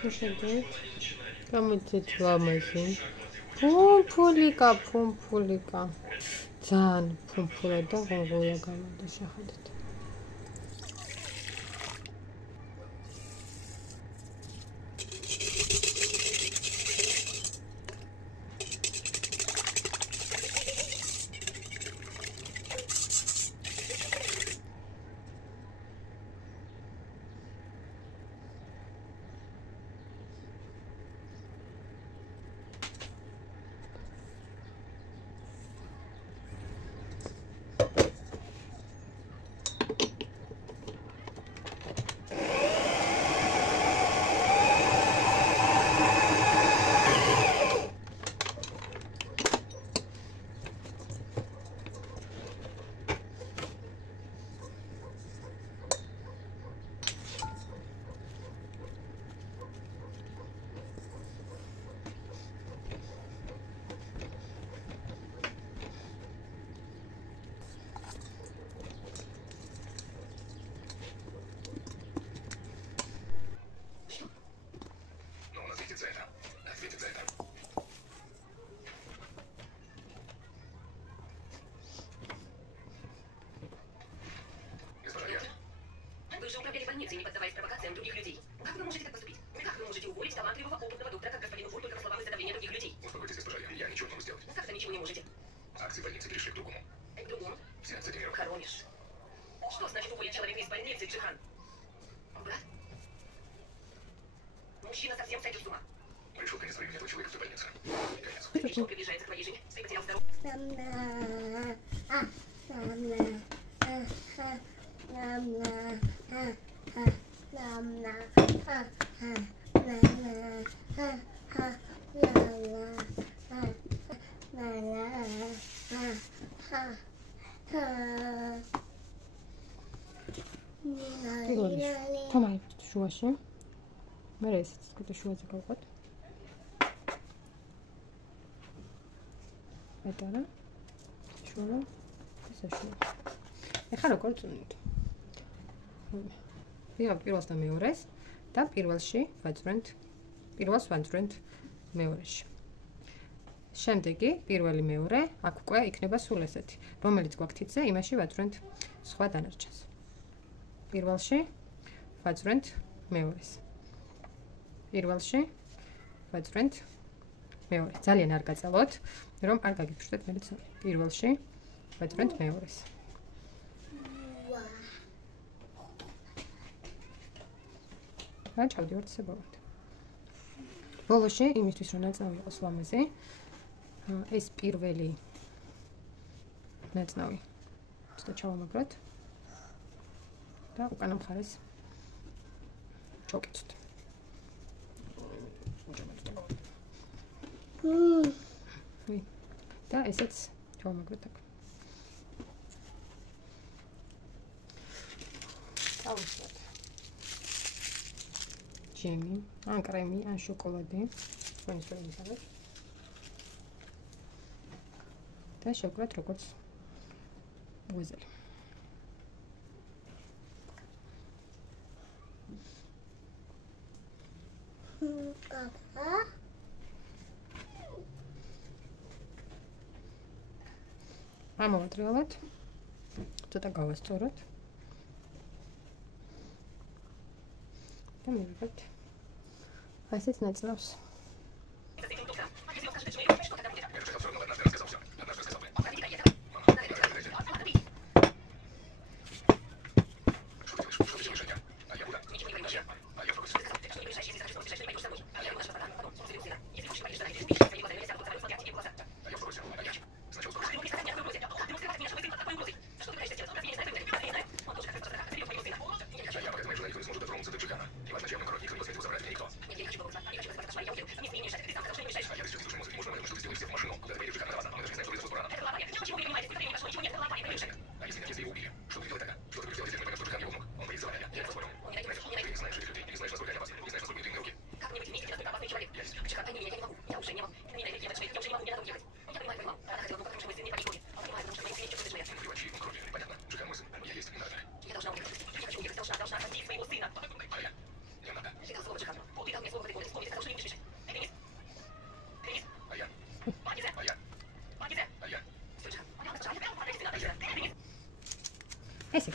შეხედეთ. გამოიწეთ ლამაზი. ფუმფულიკა. ძალიან ფუმფულა და ღონღოლა გამოდა შეხედეთ. Вы же управляли больницей, не поддаваясь провокациям других людей. Как вы можете так поступить? Как вы можете уволить талантливого, опытного доктора, как господину Фур, только по словам из-за давления других людей? Успокойтесь, госпожа, я ничего не могу сделать. Как-то ничего не можете. Акции больницы перешли к другому. К другому? Вице-премьеру. Хоронишь. Что значит уволить человека из больницы, Джихан? Брат? Мужчина совсем сойдет с ума. Пришел конец времени этого человека в ту больницу. Конец. Что приближается к твоей жене? Ты потерял здоровье. თამარი შუაში. მე ესეც თქვი შუაზე გავყოთ. მეტარა. შუა. ესე შუა. ეხლა როგორ წუნით? პირველს და მეორეს და პირველში ვაძვრენთ. პირველს ვაძვრენთ მეორეში. შემდეგი პირველი მეორე აქ უკვე იქნება სულ ესეთი, რომელიც გვაქვს თითზე, იმაში ვაძვრენთ სხვა დანარჩენს. პირველში ვაძვრენთ მეორეს. პირველში ვაძვრენთ მეორე. ძალიან არ გაწელოთ, რომ არ გაგიფშტეთ მეც პირველში ვაძვრენთ მეორეს. და ჩავდივართ საბოლოოდ. ბოლოში იმისთვის რომ ნაწნავი იყოს ლამაზი, ეს პირველი ნაწნავი ცოტა ჩავამაგროთ და უკანა მხარეს ჩავკიცოთ. და ესეც ჩავამაგროთ აქ. დავუსვათ ჯემი, ან კრემი, ან შოკოლადი, თქვენი სურვილისადმი. და შევკრათ როგორც უზელი. ამოვატრიალოთ. ცოტა გავასწოროთ. და მივიღებთ ასეთ ნაწლავს.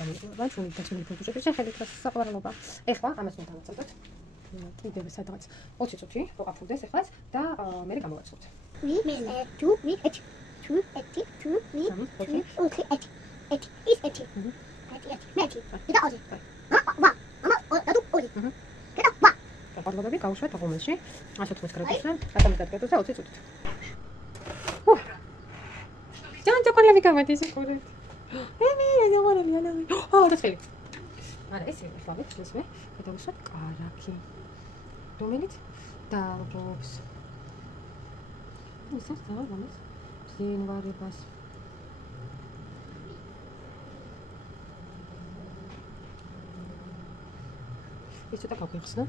გამიგება, ჩვენი დაცული ფუძეში შეხედეთ რა საყვარელობა. ეხლა ამას უნდა დავაწოდოთ. კიდევ სადღაც 20 წუთი რო ყოფილდეს ეხლაც და მე გამოვაცხოთ. Პარლობები გავუშვათ ღუმელში 180 გრადუსზე, 150 გრადუსზე 20 წუთით. ჯანჯა ყოლები გამადის ყოლები. მე ზომარელი ანამი. რა ხელი. არა ეს ეხლავით ისმე და დავუშვათ კარაქი. რომელიც დარბობს. ისევ დავამოს ზინვარებას. ის ცოტა გავიხსნა.